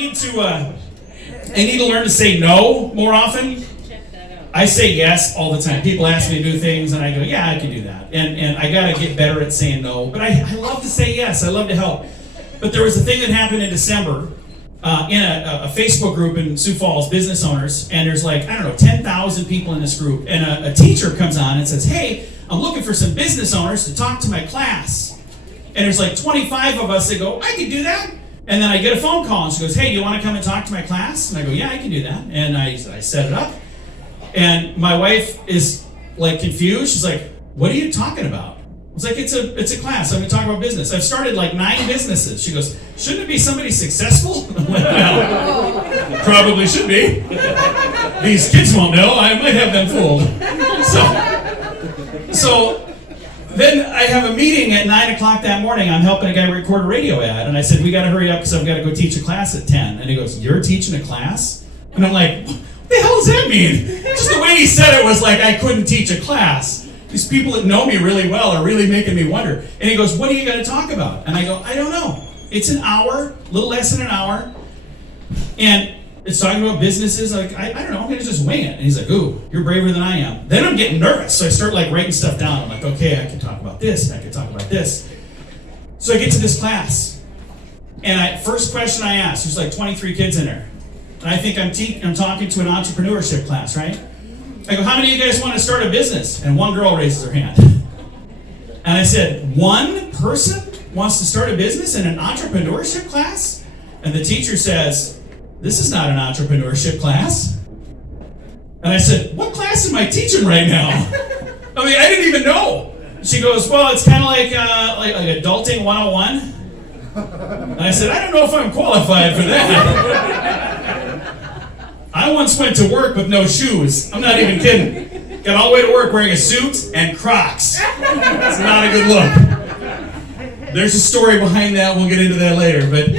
need to learn to say no more often. I say yes all the time. People ask me to do things, and I go, yeah, I can do that. And I got to get better at saying no. But I love to say yes. I love to help. But there was a thing that happened in December in a Facebook group in Sioux Falls, business owners, and there's 10,000 people in this group. And a teacher comes on and says, hey, I'm looking for some business owners to talk to my class. And there's 25 of us that go, I can do that. And then I get a phone call, and she goes, hey, do you want to come and talk to my class? And I go, yeah, I can do that. And I set it up. And my wife is confused. She's like, what are you talking about? I was like, it's a class. I'm going to talk about business. I've started 9 businesses. She goes, shouldn't it be somebody successful? I'm like, well, probably should be. These kids won't know. I might have them fooled. So then I have a meeting at 9 o'clock that morning. I'm helping a guy record a radio ad. And I said, we got to hurry up because I've got to go teach a class at 10. And he goes, you're teaching a class? And I'm like, what the hell does that mean? Just the way he said it was like I couldn't teach a class. These people that know me really well are really making me wonder. And he goes, what are you going to talk about? And I go, I don't know. It's an hour, a little less than an hour. And it's talking about businesses. I don't know, I'm going to just wing it. And he's like, ooh, you're braver than I am. Then I'm getting nervous. So I start writing stuff down. I'm like, okay, I can talk about this, and I can talk about this. So I get to this class. And first question I ask, there's 23 kids in there. And I think I'm talking to an entrepreneurship class, right? I go, how many of you guys want to start a business? And one girl raises her hand. And I said, one person wants to start a business in an entrepreneurship class? And the teacher says, this is not an entrepreneurship class. And I said, what class am I teaching right now? I mean, I didn't even know. She goes, well, it's kind of like adulting 101. And I said, I don't know if I'm qualified for that. I once went to work with no shoes. I'm not even kidding. Got all the way to work wearing a suit and Crocs. It's not a good look. There's a story behind that. We'll get into that later. But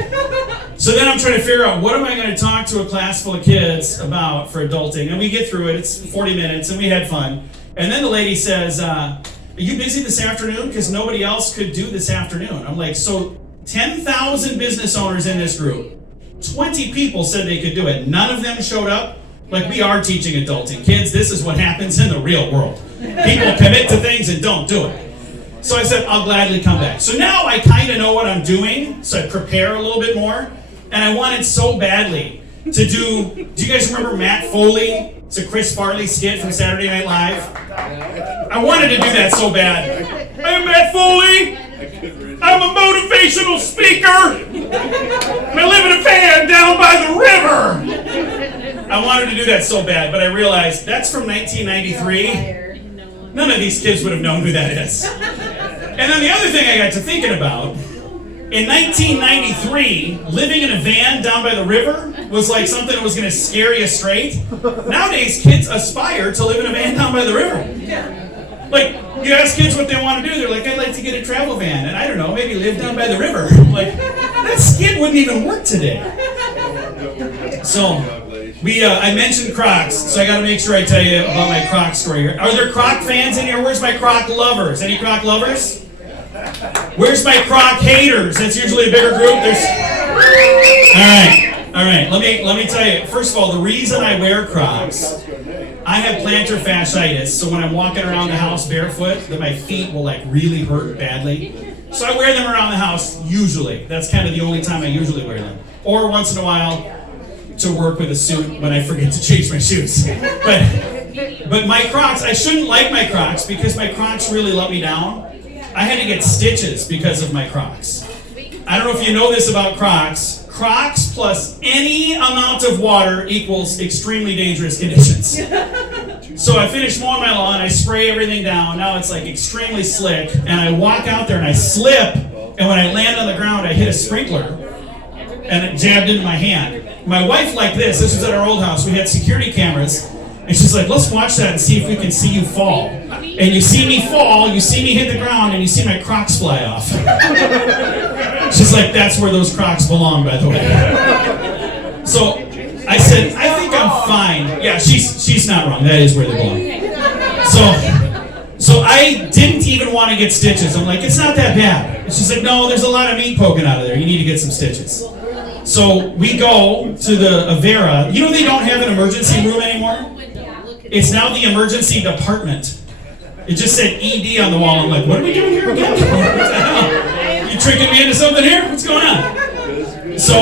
so then I'm trying to figure out what am I going to talk to a class full of kids about for adulting. And we get through it. It's 40 minutes, and we had fun. And then the lady says, are you busy this afternoon? Because nobody else could do this afternoon. I'm like, so 10,000 business owners in this group. 20 people said they could do it. None of them showed up. We are teaching adulting. Kids, this is what happens in the real world. People commit to things and don't do it. So I said, I'll gladly come back. So now I kind of know what I'm doing, so I prepare a little bit more. And I wanted so badly to do you guys remember Matt Foley? It's a Chris Farley skit from Saturday Night Live. I wanted to do that so bad. I'm Matt Foley. I'm a motivational speaker. I live in a van down by the river. I wanted to do that so bad, but I realized that's from 1993. None of these kids would have known who that is. And then the other thing I got to thinking about, in 1993, living in a van down by the river was like something that was going to scare you straight. Nowadays, kids aspire to live in a van down by the river. You ask kids what they want to do, they're like, I'd like to get a travel van, and I don't know, maybe live down by the river. That skit wouldn't even work today. So, I mentioned Crocs, so I got to make sure I tell you about my Croc story here. Are there Croc fans in here? Where's my Croc lovers? Any Croc lovers? Where's my Croc haters? That's usually a bigger group. All right. Let me tell you. First of all, the reason I wear Crocs, I have plantar fasciitis, so when I'm walking around the house barefoot, that my feet will really hurt badly. So I wear them around the house usually. That's kind of the only time I usually wear them. Or once in a while to work with a suit when I forget to change my shoes. But my Crocs, I shouldn't like my Crocs because my Crocs really let me down. I had to get stitches because of my Crocs. I don't know if you know this about Crocs. Crocs plus any amount of water equals extremely dangerous conditions. So I finished mowing my lawn, I spray everything down, now it's extremely slick, and I walk out there and I slip, and when I land on the ground I hit a sprinkler, and it jabbed into my hand. My wife liked this was at our old house, we had security cameras, and she's like, let's watch that and see if we can see you fall. And you see me fall, you see me hit the ground, and you see my Crocs fly off. She's like, that's where those Crocs belong, by the way. So I said, I think I'm fine. Yeah, she's not wrong. That is where they belong. So I didn't even want to get stitches. I'm like, it's not that bad. And she's like, no, there's a lot of meat poking out of there. You need to get some stitches. So we go to the Avera. You know they don't have an emergency room anymore? It's now the emergency department. It just said ED on the wall. I'm like, what are we doing here again? What the hell? You tricking me into something here? What's going on? So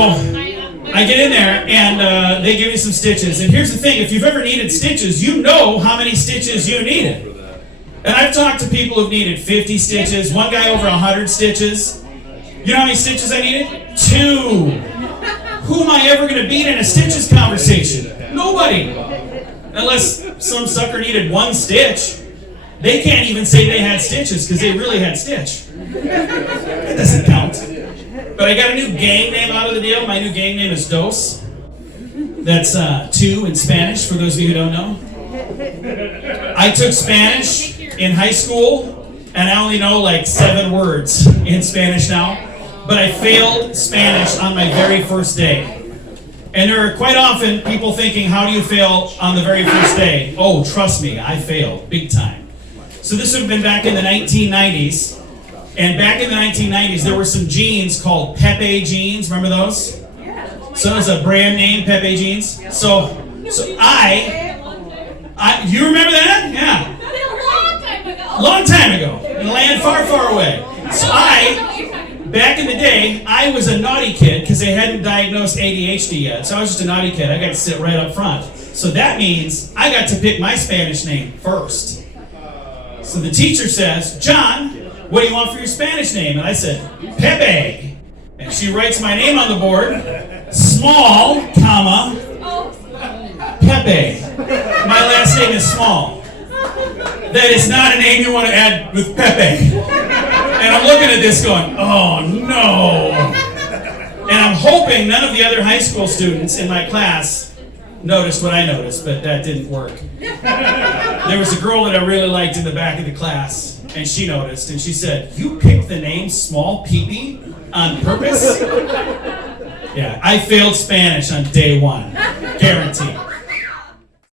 I get in there and they give me some stitches. And here's the thing, if you've ever needed stitches, you know how many stitches you needed. And I've talked to people who've needed 50 stitches, one guy over 100 stitches. You know how many stitches I needed? 2. Who am I ever going to beat in a stitches conversation? Nobody. Unless some sucker needed 1 stitch. They can't even say they had stitches because they really had stitch. That doesn't count. But I got a new gang name out of the deal. My new gang name is Dos. That's 2 in Spanish, for those of you who don't know. I took Spanish in high school, and I only know like 7 words in Spanish now. But I failed Spanish on my very first day. And there are quite often people thinking, how do you fail on the very first day? Oh, trust me, I failed, big time. So this would have been back in the 1990s. And back in the 1990s, there were some jeans called Pepe jeans. Remember those? So it was a brand name, Pepe jeans. So you remember that? Yeah. Long time ago. In a land far, far away. So back in the day, I was a naughty kid because they hadn't diagnosed ADHD yet. So I was just a naughty kid. I got to sit right up front. So that means I got to pick my Spanish name first. So the teacher says, John, what do you want for your Spanish name? And I said, Pepe. And she writes my name on the board, small, comma, Pepe. My last name is Small. That is not a name you want to add with Pepe. And I'm looking at this going, oh no. And I'm hoping none of the other high school students in my class noticed what I noticed, but that didn't work. There was a girl that I really liked in the back of the class, and she noticed, and she said, you picked the name Small Peepee on purpose? Yeah, I failed Spanish on day 1. Guaranteed.